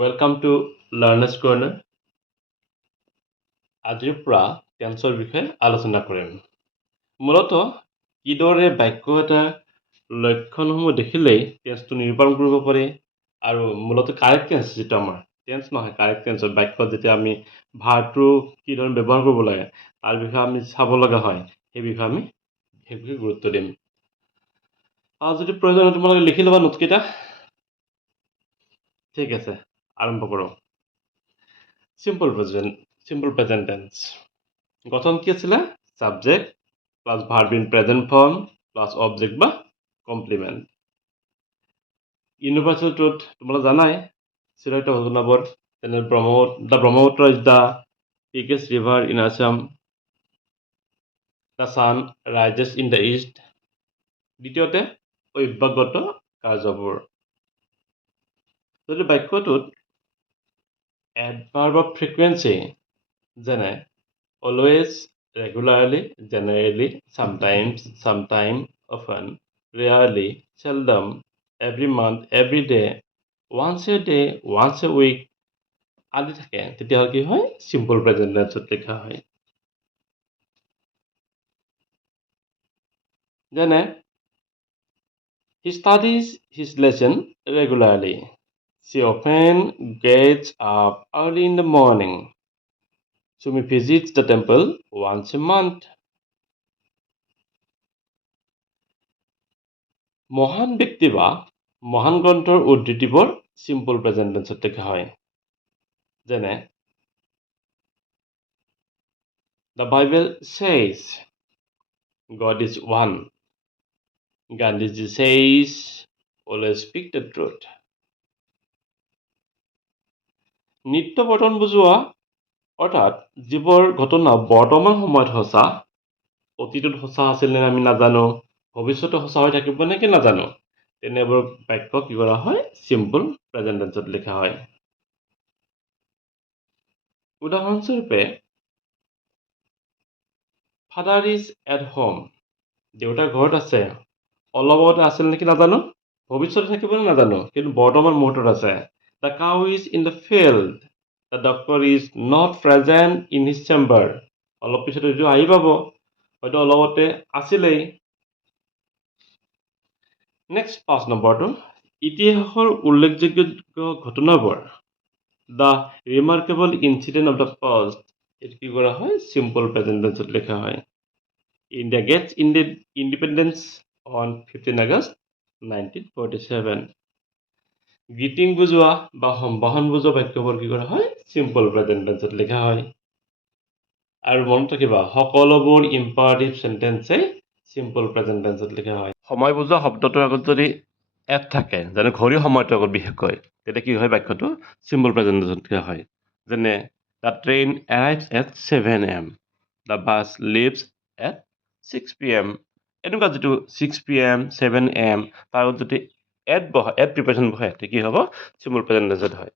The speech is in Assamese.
Welcome to Learner's Corner. আজিৰ পৰা টেন্সৰ বিষয়ে আলোচনা কৰিম। মূলত কিদৰে বাক্য এটাৰ লক্ষণসমূহ দেখিলেই টেন্সটো নিৰূপণ কৰিব পাৰি আৰু মূলত কাৰেক্ট টেন্স যিটো আমাৰ টেন্স নহয় কাৰেক্ট টেন্সৰ বাক্যত যেতিয়া আমি ভাৰটো কি ধৰণে ব্যৱহাৰ কৰিব লাগে তাৰ বিষয়ে আমি চাব লগা হয় সেই বিষয়ে গুৰুত্ব দিম। যদি প্ৰয়োজন হয় তোমালোকে লিখি ল'বা নোটকেইটা। ঠিক আছে, আৰম্ভ কৰোঁ। Simple present tense. গঠন কি আছিলে? Subject plus verb in present form plus object বা complement. Universal truth তোমালোকে জানাই চিৰৈত ঘটনাবোৰ যেনে the Brahmaputra is the biggest river in Assam. The sun rises in the east. দ্বিতীয়তে অভ্যাসগত কাৰ্যবোৰ। যদি বাক্যটোত adverb of frequency যেনে always, regularly, generally, sometimes, sometime, often, rarely, seldom, every month, every day, once a day, once a week আদি থাকে তেতিয়াহ'লে কি হয় simple present tense লিখা হয়। যেনে he studies his lesson regularly. She often gets up early in the morning. Sumi visits the temple once a month. মহান ব্যক্তি বা মহান গ্ৰন্থৰ উদ্ধৃতিবোৰ simple present tense লিখা হয়। যেনে the Bible says God is one. Gandhiji says always speak the truth. নিত্য বৰ্তমান বুজোৱা অৰ্থাৎ যিবোৰ ঘটনা বৰ্তমান সময়ত সঁচা অতীতত সঁচা আছিল নে আমি নাজানো ভৱিষ্যতে সঁচা হৈ থাকিব নেকি নাজানো তেনেবোৰ বাক্য কি কৰা হয় simple present tense লিখা হয়। উদাহৰণস্বৰূপে father is at home. দেউতা ঘৰত আছে অলপ আগতে আছিল নেকি নাজানো ভৱিষ্যতে থাকিব নে নাজানো কিন্তু বৰ্তমান মুহূৰ্তত আছে। The cow is in the field. The doctor is not present in his chamber. অলপ পিছত এইটো আহি পাব হয়তো অলপতে আছিলেই। নেক্সট 5 নম্বৰটো ইতিহাসৰ উল্লেখযোগ্য ঘটনাবোৰ The remarkable incident of the past এটো কি কৰা হয় simple present tense লিখা হয়। India gets independence on 15 August 1947. Greeting বুজোৱা বা সম্ভাষণ বুজোৱা বাক্যবোৰ কি কৰা হয় simple present tense লিখা হয়। আৰু মনত ৰাখিবা সকলোবোৰ ইম্পাৰেটিভ সেন্টেন্সে simple present tense লিখা হয়। সময় বুজোৱা শব্দটোৰ আগত যদি এট থাকে যেনে ঘড়ী সময়টোৰ আগত বিশেষকৈ তেতিয়া কি হয় বাক্যটো simple present tense লিখা হয়। যেনে the train arrives at 7 am. The bus leaves at 6 p.m. এনেকুৱা যেটো 6 p.m. 7 am তাৰ আগত যদি এট প্ৰিপেৰেশ্যন বহে তেতিয়া কি হ'ব simple present tense হয়।